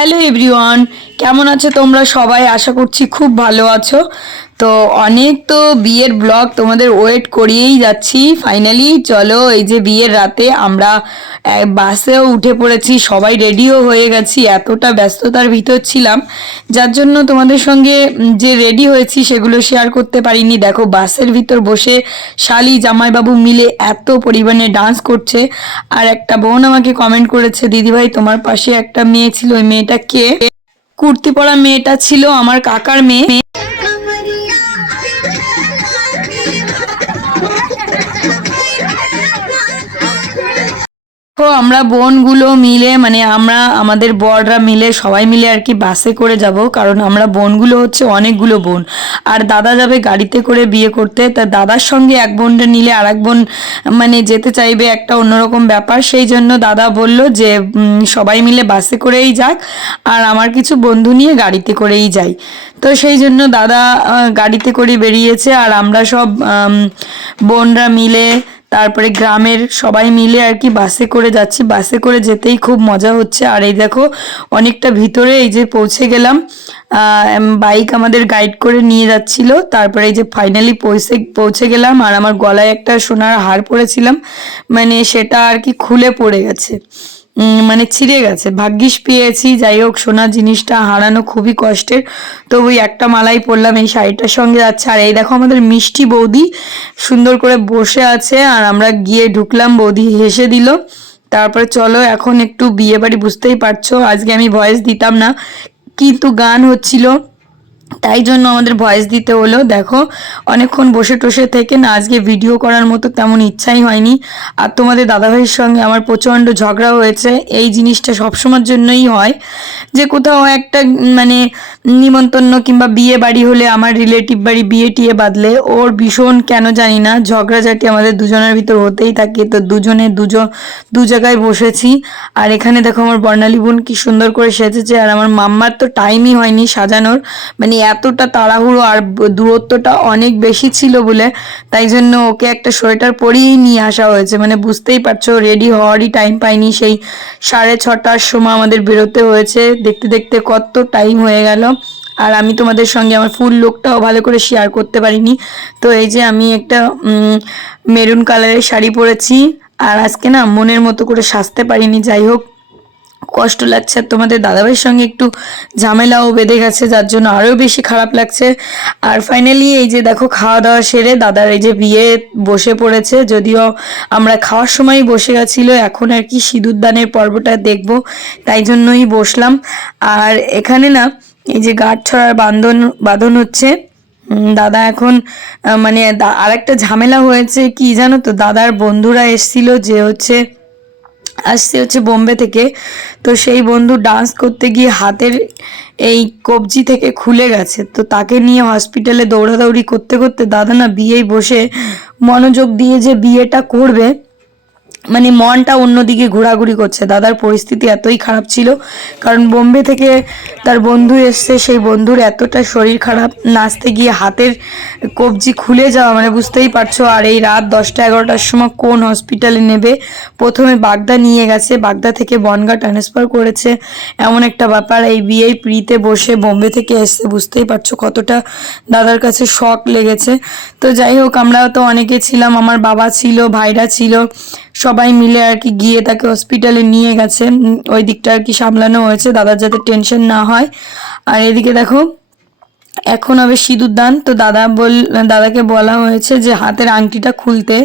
Hello everyone কেমন আছো তোমরা? সবাই আশা করছি খুব ভালো আছো। তো অনেক তো বিয়ের ব্লগ তোমাদের ওয়েট করিয়েই যাচ্ছি ফাইনালি চলো এই যে বিয়ের রাতে আমরা বাসেও উঠে পড়েছি, সবাই রেডিও হয়ে গেছি, এতটা ব্যস্ততার ভিতর ছিলাম, যার জন্য তোমাদের সঙ্গে যে রেডি হয়েছি সেগুলো শেয়ার করতে পারিনি। দেখো বাসের ভিতর বসে শালি, জামাইবাবু মিলে এত পরিমাণে ডান্স করছে, আর একটা বোন আমাকে কমেন্ট করেছে, দিদিভাই, তোমার পাশে একটা মেয়ে ছিল, ওই মেয়েটা কে? কুর্তি পরা মেয়েটা ছিল আমার কাকার মেয়ে। তো আমরা বোনগুলো মিলে মানে আমরা, আমাদের বররা মিলে, সবাই মিলে আর কি বাসে করে যাব, কারণ আমরা বোনগুলো হচ্ছে অনেকগুলো বোন। আর দাদা যাবে গাড়িতে করে বিয়ে করতে, তা দাদার সঙ্গে এক বোনটা নিলে আর এক বোন মানে যেতে চাইবে একটা অন্যরকম ব্যাপার। সেই জন্য দাদা বলল যে সবাই মিলে বাসে করেই যাক, আর আমার কিছু বন্ধু নিয়ে গাড়িতে করেই যাই। তো সেই জন্য দাদা গাড়িতে করে বেরিয়েছে, আর আমরা সব বোনরা মিলে তারপরে গ্রামের সবাই মিলে আর কি বাসে করে যাচ্ছি। বাসে করে যেতেই খুব মজা হচ্ছে। আর এই দেখো, অনেকটা ভিতরে এই যে পৌঁছে গেলাম। বাইক আমাদের গাইড করে নিয়ে যাচ্ছিল। তারপরে এই যে ফাইনালি পৌঁছে পৌঁছে গেলাম। আর আমার গলায় একটা সোনার হার পরেছিলাম। মানে সেটা আর কি খুলে পড়ে গেছে। মানে ছিঁড়ে গেছে। ভাগ্যিস পেয়েছি। যাই হোক, সোনার জিনিসটা হারানো খুবই কষ্টের। তো ওই একটা মালাই পরলাম, এই শাড়িটার সঙ্গে যাচ্ছে। আর এই দেখো আমাদের মিষ্টি বৌদি সুন্দর করে বসে আছে, আর আমরা গিয়ে ঢুকলাম, বৌদি হেসে দিল। তারপরে চলো, এখন একটু বিয়ে বাড়ি বুঝতেই পারছ, আজকে আমি ভয়েস দিতাম না। কিন্তু গান হচ্ছিল। তাই জন্য আমাদের ভয়েস দিতে হলো। দেখো, অনেকক্ষণ বসে টসে থেকে না, আজকে ভিডিও করার মতো তেমন ইচ্ছাই হয়নি। আর তোমাদের দাদাভাইয়ের সঙ্গে আমার প্রচণ্ড ঝগড়া হয়েছে। এই জিনিসটা সবসময়ের জন্যই হয় যে কোথাও একটা মানে নিমন্তন্ন কিংবা বিয়ে বাড়ি হলে আমার রিলেটিভ বাড়ি বিয়ে টিয়ে বাঁধলে ওর ভীষণ কেন জানি না, ঝগড়াঝাটি আমাদের দুজনের ভিতর হতেই থাকে। তো দুজনে দুজন দু জায়গায় বসেছি। আর এখানে দেখো আমার বর্ণালী বোন কি সুন্দর করে সেজেছে। আর আমার মাম্মার তো টাইমই হয়নি সাজানোর। মানে এতটা তাড়াহুড়ো আর দূরত্বটা অনেক বেশি ছিল বলে তাই জন্য ওকে একটা সোয়েটার পরিয়েই নিয়ে আসা হয়েছে। মানে বুঝতেই পারছ রেডি হওয়ারই টাইম পাইনি। সেই সাড়ে ছটার সময় আমাদের বেরোতে হয়েছে। দেখতে দেখতে কত টাইম হয়ে গেল। আর আমি তোমাদের সঙ্গে আমার ফুল লুকটাও ভালো করে শেয়ার করতে পারিনি। তো এই যে আমি একটা মেরুন কালারের শাড়ি পরেছি। আর আজকে না মনের মতো করে সাজতে পারিনি। যাই হোক কষ্ট লাগছে। আর তোমাদের দাদাভাইয়ের সঙ্গে একটু ঝামেলাও বেঁধে গেছে, যার জন্য আরও বেশি খারাপ লাগছে। আর ফাইনালি এই যে দেখো খাওয়া দাওয়া সেরে দাদার এই যে বিয়ে বসে পড়েছে, যদিও আমরা খাওয়ার সময় বসে গেছিল, এখন আর কি সিঁদুর দানের পর্বটা দেখব, তাই জন্যই বসলাম। আর এখানে না, এই যে গাঁট ছড়ার বান্ধন বাঁধন হচ্ছে দাদা এখন মানে দা- আরেকটা ঝামেলা হয়েছে, কি জানো তো, দাদার বন্ধুরা এসছিল যে হচ্ছে আসছে হচ্ছে বোম্বে থেকে। তো সেই বন্ধু ডান্স করতে গিয়ে হাতের এই কবজি থেকে খুলে গেছে। তো তাকে নিয়ে হসপিটালে দৌড়াদৌড়ি করতে করতে দাদা না বিয়েই বসে মনোযোগ দিয়ে যে বিয়েটা করবে মানে মনটা অন্যদিকে ঘোরাঘুরি করছে। দাদার পরিস্থিতি এতই খারাপ ছিল, কারণ বোম্বে থেকে তার বন্ধু এসছে, সেই বন্ধুর এতটা শরীর খারাপ, নাচতে গিয়ে হাতের কবজি খুলে যাওয়া মানে বুঝতেই পারছ, আর এই রাত দশটা এগারোটার সময় কোন হসপিটালে নেবে? প্রথমে বাগদা নিয়ে গেছে, বাগদা থেকে বনগা ট্রান্সফার করেছে। এমন একটা ব্যাপার, এই বিয়েই প্রিতে বসে বোম্বে থেকে এসছে, বুঝতেই পারছ কতটা দাদার কাছে শখ লেগেছে। তো যাই হোক, আমরাও তো অনেকে ছিলাম, আমার বাবা ছিল, ভাইরা ছিল সবাই মিলে আর কি গিয়ে তাকে হসপিটালে নিয়ে গেছে। ওই দিকটা আর কি সামলানো হয়েছে, দাদার যাতে টেনশন না হয়। আর এদিকে দেখো, এখন হবে সিঁদুর দান। তো দাদা বল, দাদাকে বলা হয়েছে যে হাতের আংটিটা খুলতে।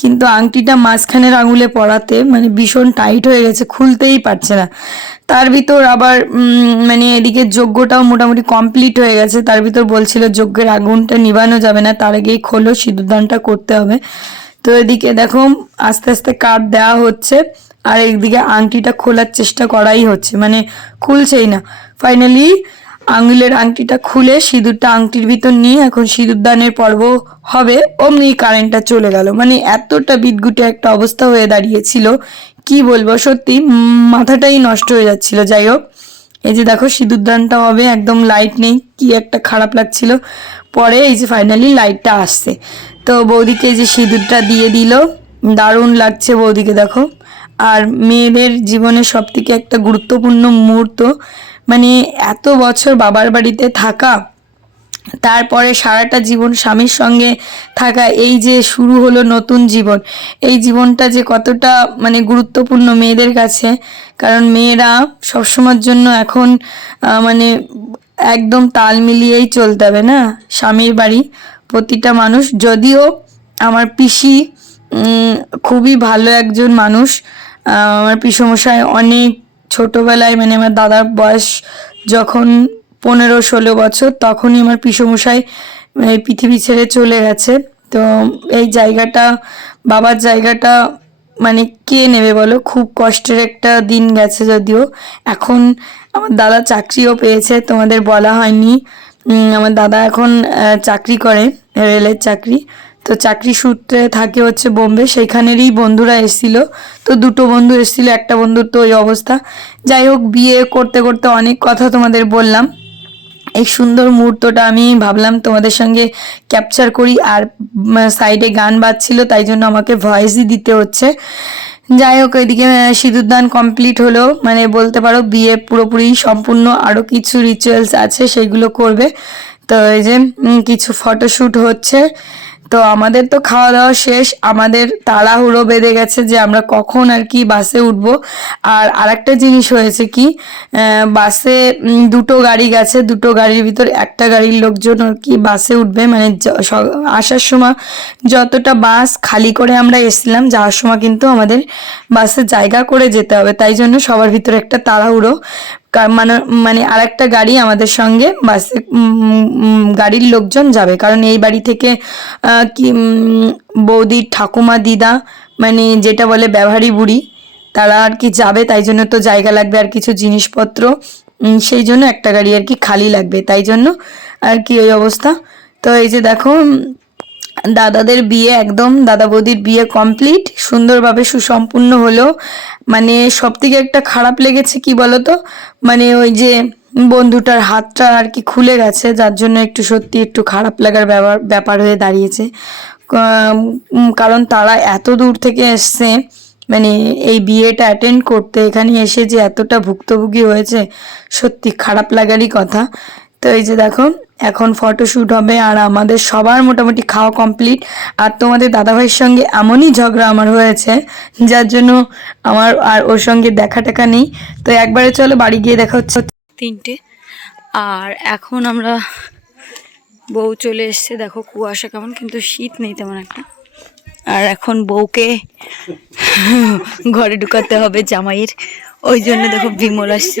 কিন্তু আংটিটা মাঝখানের আঙুলে পরাতে মানে ভীষণ টাইট হয়ে গেছে, খুলতেই পারছে না। তার ভিতর আবার মানে এদিকে যজ্ঞটাও মোটামুটি কমপ্লিট হয়ে গেছে। তার ভিতর বলছিল, যজ্ঞের আগুনটা নিভানো যাবে না, তার আগেই খোলো, সিঁদুর দানটা করতে হবে। তো এদিকে দেখো, আস্তে আস্তে কাঠ দেওয়া হচ্ছে, আর একদিকে আংটিটা খোলার চেষ্টা করাই হচ্ছে মানে খুলছেই না। ফাইনালি আঙুলের আংটিটা খুলে সিঁদুরটা আংটির ভিতর নিয়ে এখন সিঁদুর দানের পর্ব হবে। অমনি কারেন্টটা চলে গেল মানে এতটা বিদগুটে একটা অবস্থা হয়ে দাঁড়িয়েছিল, কি বলব সত্যি, মাথাটাই নষ্ট হয়ে যাচ্ছিল, যাই হোক। এই যে দেখো, সিঁদুর দানটা হবে, একদম লাইট নেই, কি একটা খারাপ লাগছিল। পরে এই যে ফাইনালি লাইটটা আসছে। তো বৌদিকে যে সিঁদুরটা দিয়ে দিল, দারুণ লাগছে বৌদিকে দেখো। আর মেয়েদের জীবনে সব থেকে একটা গুরুত্বপূর্ণ মুহূর্ত মানে এত বছর বাবার বাড়িতে থাকা, তারপরে সারাটা জীবন স্বামীর সঙ্গে থাকা, এই যে শুরু হলো নতুন জীবন। এই জীবনটা যে কতটা মানে গুরুত্বপূর্ণ মেয়েদের কাছে, কারণ মেয়েরা সবসময়ের জন্য এখন মানে একদম তাল মিলিয়েই চলতে হবে না? স্বামীর বাড়ি প্রতিটা মানুষ, যদিও আমার পিসি খুবই ভালো একজন মানুষ আমার পিসমশাই অনেক ছোটোবেলায় মানে আমার দাদার বয়স যখন পনেরো ষোলো বছর, তখনই আমার পিসমশাই পৃথিবী ছেড়ে চলে গেছে। তো এই জায়গাটা, বাবার জায়গাটা মানে কে নেবে বলো? খুব কষ্টের একটা দিন গেছে যদিও। এখন আমার দাদা চাকরিও পেয়েছে, তোমাদের বলা হয়নি। আমার দাদা এখন চাকরি করে। রেলের চাকরি। তো চাকরি সূত্রে থাকে হচ্ছে বোম্বে, সেইখানেরই বন্ধুরা এসেছিল। তো দুটো বন্ধু এসেছিল, একটা বন্ধুর তো ওই অবস্থা। যাই হোক, বিয়ে করতে করতে অনেক কথা তোমাদের বললাম। এই সুন্দর মুহূর্তটা আমি ভাবলাম তোমাদের সঙ্গে ক্যাপচার করি আর সাইডে গান বাজছিল, তাই জন্য আমাকে ভয়েসই দিতে হচ্ছে। যাই হোক, এদিকে সিঁদুরদান কমপ্লিট হলো। মানে বলতে পারো, বিয়ে পুরোপুরি সম্পূর্ণ আরও কিছু রিচুয়ালস আছে সেগুলো করবে। তো এই যে কিছু ফটোশ্যুট হচ্ছে। তো আমাদের তো খাওয়া দাওয়া শেষ। আমাদের তাড়াহুড়ো বেঁধে গেছে যে আমরা কখন আর কি বাসে উঠব। আর আরেকটা জিনিস হয়েছে কি বাসে দুটো গাড়ি গেছে। দুটো গাড়ির ভিতর একটা গাড়ির লোকজন আর কি বাসে উঠবে। মানে আসার সময় যতটা বাস খালি করে আমরা এসেছিলাম, যাওয়ার সময় কিন্তু আমাদের বাসে জায়গা করে যেতে হবে। তাই জন্য সবার ভিতরে একটা তাড়াহুড়ো। মানে মানে আরেকটা গাড়ি আমাদের সঙ্গে, বাসে গাড়ির লোকজন যাবে। কারণ এই বাড়ি থেকে কি বৌদি, ঠাকুমা, দিদা মানে যেটা বলে ব্যবহারী বুড়ি, তারা আর কি যাবে, তাই জন্য তো জায়গা লাগবে আর কিছু জিনিসপত্র। সেই জন্য একটা গাড়ি আর কি খালি লাগবে, তাই জন্য আর কি ওই অবস্থা। তো এই যে দেখো দাদাদের বিয়ে একদম, দাদা বৌদির বিয়ে কমপ্লিট সুন্দরভাবে সুসম্পূর্ণ হলো। মানে সব থেকে একটা খারাপ লেগেছে কি বলতো? মানে ওই যে বন্ধুটার হাতটা আর কি খুলে গেছে, যার জন্য একটু সত্যি একটু খারাপ লাগার ব্যাপার ব্যাপার হয়ে দাঁড়িয়েছে। কারণ তারা এত দূর থেকে এসছে মানে এই বিয়েটা অ্যাটেন্ড করতে, এখানে এসে যে এতটা ভুক্তভোগী হয়েছে, সত্যি খারাপ লাগারই কথা। তো এই যে দেখো এখন ফটোশ্যুট হবে আর আমাদের সবার মোটামুটি খাওয়া কমপ্লিট আর তোমাদের দাদাভাইয়ের সঙ্গে এমনই ঝগড়া আমার হয়েছে যার জন্য আমার আর ওর সঙ্গে দেখা টাকা নেই তো একবারে চলো বাড়ি গিয়ে দেখা হচ্ছে তিনটে আর এখন আমরা বউ চলে এসছে দেখো কুয়াশা কেমন কিন্তু শীত নেই তেমন একটা আর এখন বউকে ঘরে ঢুকাতে হবে জামাইয়ের ওই জন্য দেখো বিমল আসছে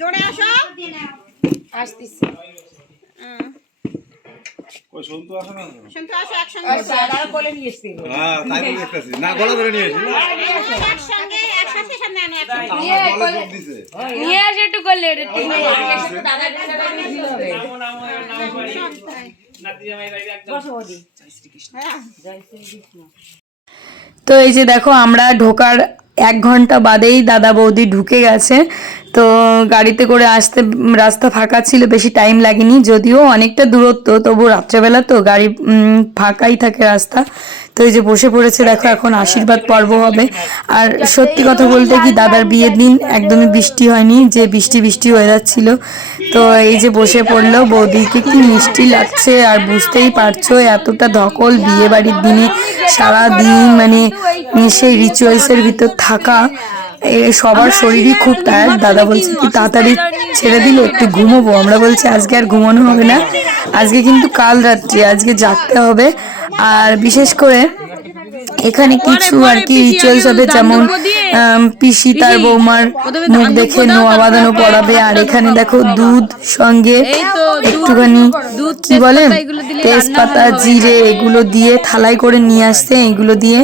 জোরে আসো ওই শুনতে আসো না সন্তু আসো একসঙ্গে হ্যাঁ তাই তো দেখতেছি না গলা ধরে নিয়ে একসঙ্গে একসাথে সামনে আনে একসঙ্গে যোগ দিছে নিয়ে আসে একটু করলে তো এই যে দেখো, আমরা ঢোকার এক ঘণ্টা বাদেই দাদা বৌদি ঢুকে গেছে। তো গাড়িতে করে আসতে রাস্তা ফাঁকা ছিল, বেশি টাইম লাগেনি, যদিও অনেকটা দূরত্ব, তবু রাত্রেবেলা তো গাড়ি ফাঁকাই থাকে রাস্তা। তো এই যে বসে পড়েছে, দেখো এখন আশীর্বাদ পর্ব হবে। আর সত্যি কথা বলতে কি, দাদার বিয়ের দিন একদমই বৃষ্টি হয়নি, যে বৃষ্টি বৃষ্টি হয়ে যাচ্ছিল। তো এই যে বসে পড়ল, বৌদিকে কি মিষ্টি লাগছে আর বুঝতেই পারছ, এতটা ধকল বিয়ে বাড়ির দিনে সারা দিন মানে সেই রিচুয়ালসের ভিতর থাকা। সবার শরীরই খুব টায়ার্ড দাদা বলছে কি তাড়াতাড়ি ছেড়ে দিল একটু ঘুমোবো। আমরা বলছি আজকে আর ঘুমানো হবে না। আজকে কিন্তু কাল রাত্রি আজকে জাগতে হবে। আর বিশেষ করে এখানে কিছু আর কি রিচুয়ালস হবে যেমন পিসি তার বৌমার মুখ দেখে নোয়া বাঁধানো পড়াবে আর এখানে দেখো দুধ সঙ্গে একটুখানি কি বলে তেজপাতা জিরে এগুলো দিয়ে থালায় করে নিয়ে আসতে এগুলো দিয়ে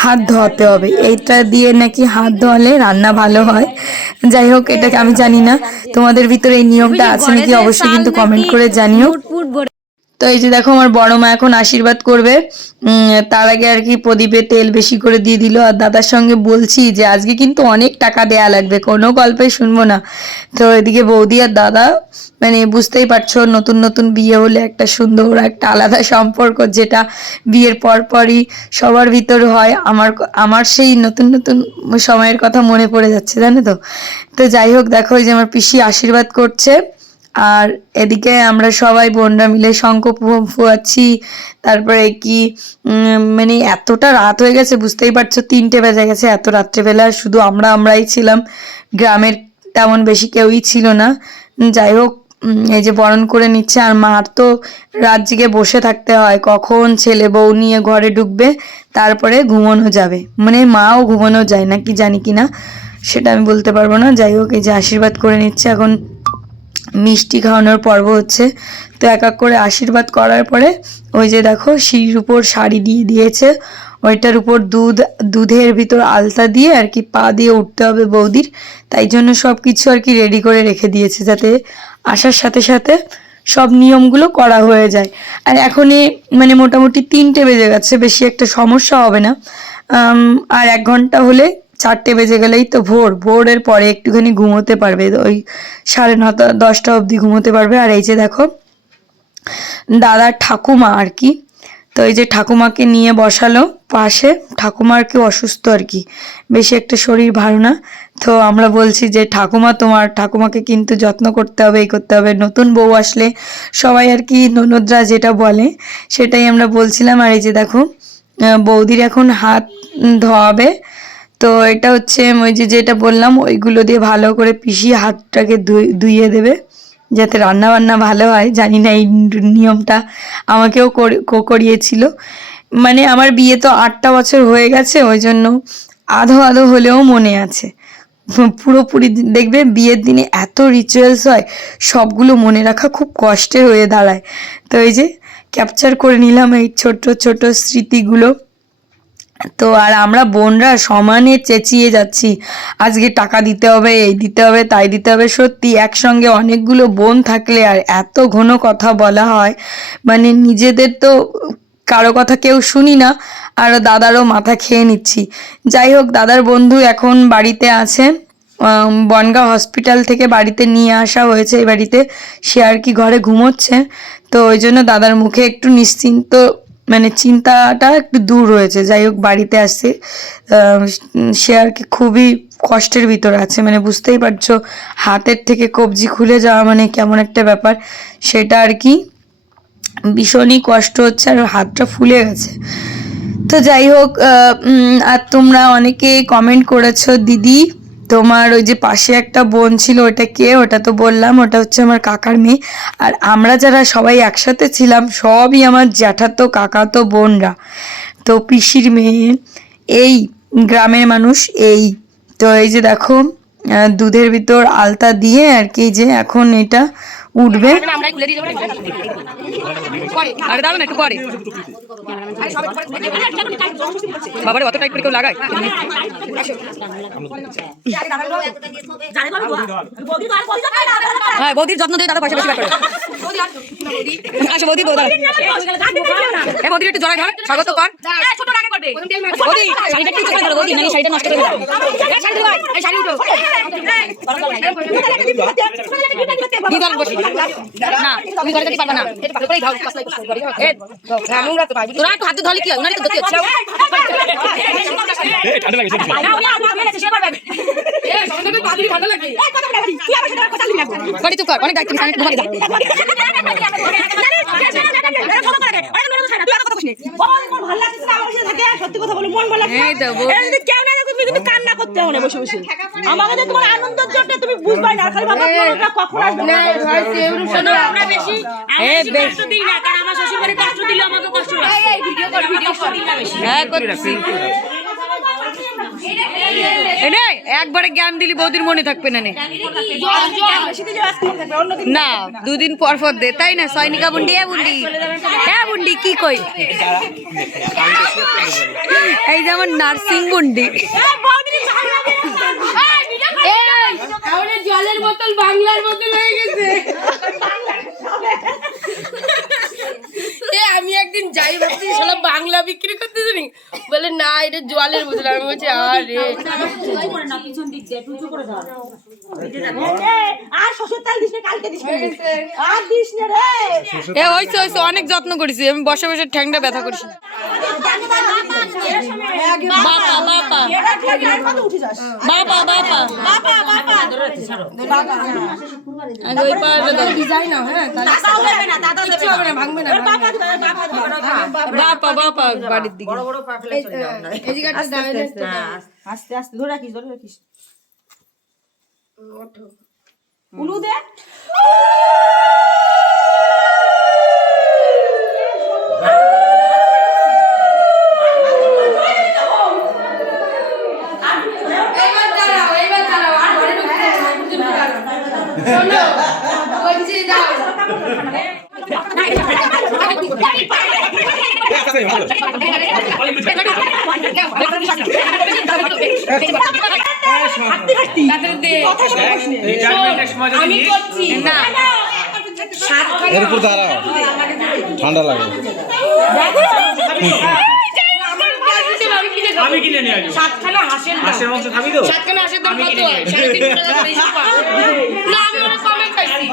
হাত ধোয়াতে হবে। এইটা দিয়ে নাকি হাত ধোয়ালে রান্না ভালো হয়। যাই হোক এটাকে আমি জানি না। তোমাদের ভিতরে এই নিয়মটা আছে নাকি অবশ্যই কিন্তু কমেন্ট করে জানিও। তো এই যে দেখো আমার বড় মা এখন আশীর্বাদ করবে। তার আগে আর কি প্রদীপে তেল বেশি করে দিয়ে দিল। আর দাদার সঙ্গে বলছি যে, আজকে কিন্তু অনেক টাকা দেয়া লাগবে, কোনো গল্পে শুনব না। তো এদিকে বৌদি আর দাদা মানে বুঝতেই পারছ, নতুন নতুন বিয়ে হলে একটা সুন্দর, একটা আলাদা সম্পর্ক, যেটা বিয়ের পর পরই সবার ভিতর হয়। আমার আমার সেই নতুন নতুন সময়ের কথা মনে পড়ে যাচ্ছে, জানো তো? তো যাই হোক, দেখো এই যে আমার পিসি আশীর্বাদ করছে। আর এদিকে আমরা সবাই বোনরা মিলে শঙ্খ ফুয়াচ্ছি। তারপরে কি মানে এতটা রাত হয়ে গেছে, বুঝতেই পারছ, তিনটে বেজে গেছে, এত রাত্রেবেলা শুধু আমরা আমরাই ছিলাম। গ্রামের তেমন বেশি কেউই ছিল না। যাই হোক এই যে বরণ করে নিচ্ছে, আর মার তো রাত জেগে বসে থাকতে হয়, কখন ছেলে বউ নিয়ে ঘরে ঢুকবে, তারপরে ঘুমানো যাবে। মানে মাও ঘুমানো যায় না, কি জানি কি না সেটা আমি বলতে পারব না। যাই হোক, এই যে আশীর্বাদ করে নিচ্ছে, এখন মিষ্টি খাওয়ানোর পর্ব হচ্ছে। তো এক এক করে আশীর্বাদ করার পরে ওই যে দেখো সিঁড়ির উপর শাড়ি দিয়ে দিয়েছে। ওইটার উপর দুধ, দুধের ভিতর আলতা দিয়ে আর কি পা দিয়ে উঠতে হবে বৌদির। তাই জন্য সব কিছু আর কি রেডি করে রেখে দিয়েছে যাতে আসার সাথে সাথে সব নিয়মগুলো করা হয়ে যায়। আর এখনই মানে মোটামুটি তিনটে বেজে গেছে, বেশি একটা সমস্যা হবে না। আর এক ঘণ্টা হলে চারটে বেজে গেলেই তো ভোর। ভোরের পরে একটুখানি ঘুমোতে পারবে। ওই সাড়ে নটা দশটা অবধি ঘুমোতে পারবে। আর এই যে দেখো দাদার ঠাকুমা আর কি। তো এই যে ঠাকুমাকে নিয়ে বসালো পাশে। ঠাকুমা আর কি অসুস্থ আর কি। বেশি একটা শরীর ভালো না। তো আমরা বলছি যে, ঠাকুমা, তোমার ঠাকুমাকে কিন্তু যত্ন করতে হবে, এই করতে হবে। নতুন বউ আসলে সবাই আর কি ননদরা যেটা বলে, সেটাই আমরা বলছিলাম। আর এই যে দেখো বৌদির এখন হাত ধোয়াবে। তো এটা হচ্ছে ওই যে যেটা বললাম, ওইগুলো দিয়ে ভালো করে পিষিয়ে হাতটাকে ধুই- ধুইয়ে দেবে, যাতে রান্না বান্না ভালো হয়। জানি না এই নিয়মটা আমাকেও করিয়েছিল। মানে আমার বিয়ে তো আটটা বছর হয়ে গেছে, ওই জন্য আধো আধো হলেও মনে আছে। পুরোপুরি দেখবে বিয়ের দিনে এত রিচুয়ালস হয়, সবগুলো মনে রাখা খুব কষ্টের হয়ে দাঁড়ায়। তো এই যে ক্যাপচার করে নিলাম এই ছোট ছোট স্মৃতিগুলো। তো আর আমরা বোনরা সমানে চেঁচিয়ে যাচ্ছি। আজকে টাকা দিতে হবে, এই দিতে হবে, তাই দিতে হবে। সত্যি একসঙ্গে অনেকগুলো বোন থাকলে আর এত ঘন কথা বলা হয়। মানে নিজেদের তো কারও কথা কেউ শুনি না, আর দাদারও মাথা খেয়ে নিচ্ছি। যাই হোক, দাদার বন্ধু এখন বাড়িতে আছে। বনগাঁ হসপিটাল থেকে বাড়িতে নিয়ে আসা হয়েছে এই বাড়িতে। সে আর কি ঘরে ঘুমোচ্ছে। তো ওই জন্য দাদার মুখে একটু নিশ্চিন্ত মানে চিন্তাটা একটু দূর হয়েছে যাই হোক, বাড়িতে আসছে। সে আর কি খুবই কষ্টের ভিতর আছে। মানে বুঝতেই পারছ, হাতের থেকে কবজি খুলে যাওয়া মানে কেমন একটা ব্যাপার। সেটা আর কি ভীষণই কষ্ট হচ্ছে আর হাতটা ফুলে গেছে। তো যাই হোক আর তোমরা অনেকে কমেন্ট করেছ, দিদি। তোমার ওই যে পাশে একটা বোন ছিল ওটা কে? ওটা তো বললাম, ওটা হচ্ছে আমার কাকার মেয়ে। আর আমরা যারা সবাই একসাথে ছিলাম, সবই আমার জ্যাঠাতো, কাকাতো বোনরা। তো পিসির মেয়ে, এই গ্রামের মানুষ, এই। তো এই যে দেখো দুধের ভিতর আলতা দিয়ে আর কি যে এখন এটা উঠবে। বাবারে অত টাইট করে কেউ লাগায়? হ্যাঁ বৌদির যত্ন দিয়ে দাদা পয়সা বেশি বার করে আসো বৌদি বৌদা বৌদির একটু জড়াই ধর স্বাগত কর। বৌদি শাড়িটা একটু চোখে ধরো বৌদি নাকি শাড়িটা নষ্ট করে দেবো এই শাড়ি ধরো, এই শাড়ি উঠো দিয়ে দাও না তুমি ঘরে যেতে পারবে না এটা ভালো করেই এ হ্যাঁ নোংরা তো পাইবি তোরা একটু হাতে ধরলে কি হয় ওনারই তো ধরতে হচ্ছে বাড়ি চুপ কর অনেক দায়িত্ব নিস, অনেক ঘুমাতে বলা এই তো বৌদি। তুমি কিন্তু কান্না করতে হবে বসে বসে। আমাকে তো তোমার আনন্দের জন্য তুমি বুঝবাই না খালি বাবা মনটা কখন আসবে না ভাই আমরা বেশি আমি কষ্ট দিই না কারণ আমার শ্বশুর বাড়ি কষ্ট দিলে আমাকে কষ্ট লাগে ভিডিও কর ভিডিও কর। না বেশি হ্যাঁ করছি এনে একবারে জ্ঞান দিলি বৌদির মনে থাকবে না নে। দুদিন পর পর দে, তাই না? সৈনিকা বুন্ডি এ বুন্ডি হ্যাঁ বুন্ডি কি কই? এই যেমন নার্সিং বুন্ডি জলের বোতল বাংলার বোতল হয়ে গেছে। এ আমি একদিন যাই ভাবছি শালা বাংলা বিক্রি করতে জানি? বলে না এটা জলের বোতল। আমি বলছি আরে এ হইছে হইছে অনেক যত্ন করেছি। আমি বসে বসে ঠ্যাংটা ব্যথা করছি। বাপা বাপা। ওই দাও হ্যাঁ না হবে না ভাঙবে না বাপা বাপা বাড়ির দিকে। এই জায়গাটা দাও এই জায়গাটা দাও। আস্তে আস্তে ধরে রাখিস ধরে রাখিস। উলু দে এইবার দাঁড়াও এইবার দাঁড়াও আর ঘরে ঢুকতে হবে না, পর্যন্ত দাঁড়াও। শোনো, বলছি দাও তাদের দে। আমি করছি। না। এর উপর দাঁড়াও। ঠান্ডা লাগে। আমি কিনে নিয়ে আসব। সাতখানা হাঁসের হাঁসের মাংস খাবি তো? সাতখানা হাঁসের দাম কত? হয় সাড়ে তিনশো টাকা বেশি না আমি কমে খাইছি।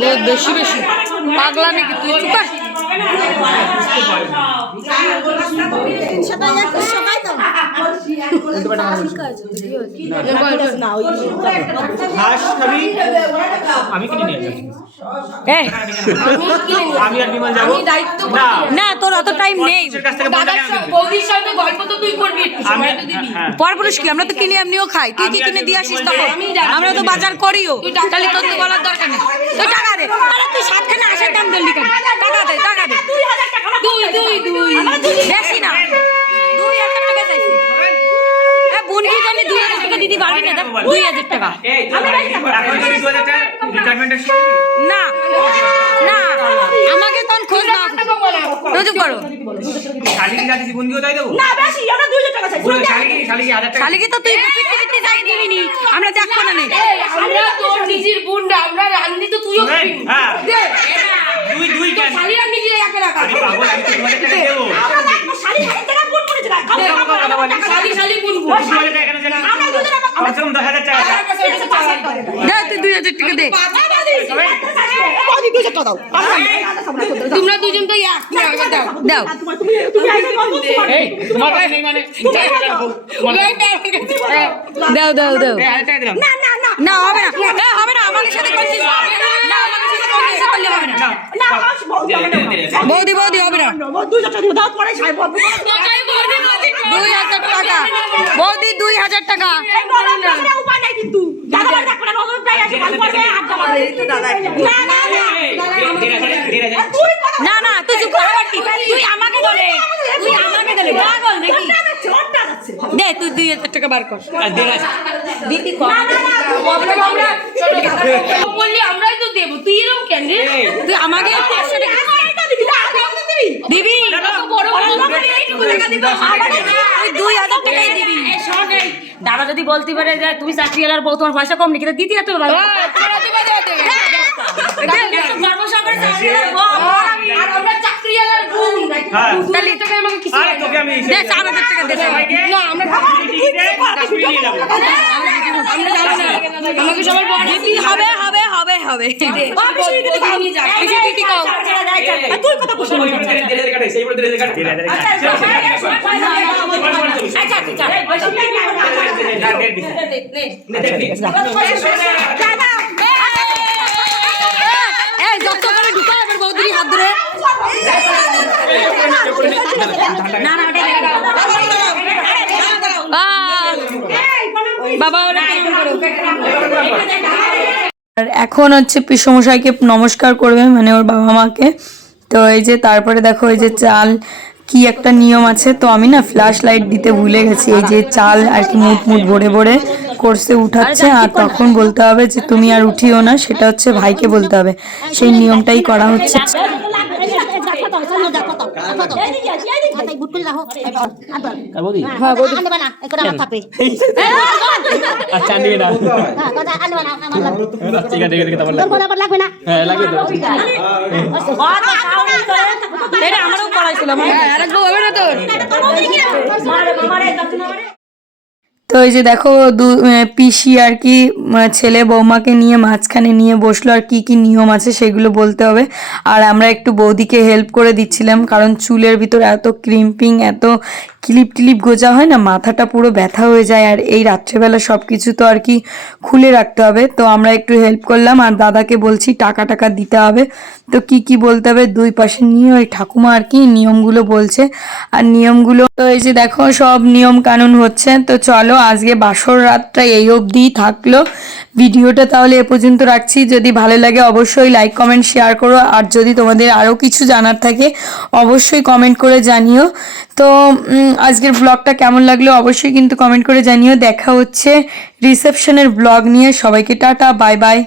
বহুত বেশি বেশি। পাগলা নাকি তুই? চুপ খাবি আমি কিনে নিয়ে আমি আর বিমল যাব। না। তোর অত টাইম নেই। পরপুরুষ কি আমরা তো কিনে এমনিও খাই। তুই কি কিনে দিয়ে আসিস তখন আমরা তো বাজার করিও। তাহলে তোর তো বলার দরকার নেই তুই টাকা দে আরে তুই সাতখানা আসার দাম দিলি কেন টাকা দে টাকা দে দুই হাজার টাকা না দুই দুই দুই বেশি না দুই হাজার টাকা চাইছি এ বোন কি জানি দুই হাজার টাকা দিতে পারবি না দেখ, দুই হাজার টাকা? না না আমাকে খোঁজ না রোজু করো শালিকি তাই দেবো না বেশি আমরা দুই হাজার টাকা চাই শালিকি শালিকি হাজার টাকা শালিকে তো তুই পিটি পিটি যাই দিবি নি আমরা দেখব না নেই আমরা তোর নিজের বুনটা আমরা রান্নি তো তুইও খাবি। হ্যাঁ। দুই দুই কেন শালিরা নিজে একে রাখা আমি পাগল আমি তো দু হাজার টাকা দেবো আমরা দেখব টাকা বোন করেছে না কত কত কথা বলি শালি শালি বুনবো দু হাজার টাকা আমরা দুজনে কমসে কম দশ হাজার টাকা আমার কাছে ওটা চালাই করে। দে তুই দুই হাজার টাকা দে। তোমরা দুজন তো দাও। দাও। মানে দাও দাও দাও। না হবে না। হবে না। আমাদের সাথে করছিস না আমাদের সাথে করছিস করলে হবে না না বৌদি বৌদি হবে না দুই হাজার টাকা বৌদি দুই হাজার টাকা উপায় নাই কিন্তু না না তুই কথা না না তুই চুপ কর তুই আমাকে দলে তুই আমাকে দলে পাগল নাকি দে তুই দুই হাজার টাকা বার কর দিদি আমরা দেবো তুই এরকম কেন রে তুই আমাকে পাঁচশো টাকা দিবি দুই হাজার টাকাই দাদা যদি বলতে পারে যে তুমি চাকরি এলার বউ তোমার পয়সা কম নাকি দিতে হ্যাঁ। না আমাকে সবার হবে হবে হবে তুই কথা বলছিস আচ্ছা আচ্ছা যত করে ঢুকা এবার বৌদির হাত ধরে না না! বাবা ওরা আর এখন হচ্ছে পিসমশাইকে নমস্কার করবে মানে ওর বাবা মাকে। তো এই যে তারপরে দেখো এই যে চাল কি একটা নিয়ম আছে তো আমি না ফ্ল্যাশ লাইট দিতে ভুলে গেছি। এই যে চাল আর কি মুখ মুট ভরে ভরে কোর্সে উঠাচ্ছে আর তখন বলতে হবে যে তুমি আর উঠিও না সেটা হচ্ছে ভাইকে বলতে হবে। সেই নিয়মটাই করা হচ্ছে আচ্ছা নিয়ে না ঠিক আছে ঠিক আছে তারপর লাগবে হ্যাঁ লাগবে তো এটা আমারও করাইছিল হ্যাঁ আরেকবার হবে না তোর তো এই যে দেখো দু পিসি আর কি ছেলে বৌমাকে নিয়ে মাঝখানে নিয়ে বসল আর কি কি নিয়ম আছে সেগুলো বলতে হবে। আর আমরা একটু বৌদিকে হেল্প করে দিচ্ছিলাম, কারণ চুলের ভিতর এত ক্রিম্পিং এত ক্লিপ ক্লিপ গোজা হয় না, মাথাটা পুরো ব্যথা হয়ে যায়। আর এই রাত্রেবেলা সব কিছু তো আর কি খুলে রাখতে হবে। তো আমরা একটু হেল্প করলাম আর দাদাকে বলছি টাকা টাকা দিতে হবে। তো কি কি বলতে হবে? দুই পাশে নিয়ে ওই ঠাকুমা আর কি নিয়মগুলো বলছে। আর নিয়মগুলো তো এই যে দেখো সব নিয়ম কানুন হচ্ছে। তো চলো আজকে বাসর রাতটা এই অবধিই থাকল। ভিডিওটা তাহলে এ পর্যন্ত রাখছি। যদি ভালো লাগে অবশ্যই লাইক কমেন্ট শেয়ার করো। আর যদি তোমাদের আরও কিছু জানার থাকে, অবশ্যই কমেন্ট করে জানিও। তো আজকের ব্লগটা কেমন লাগল অবশ্যই কিন্তু কমেন্ট করে জানিও। দেখা হচ্ছে রিসেপশনের ব্লগ নিয়ে। সবাইকে টাটা বাই বাই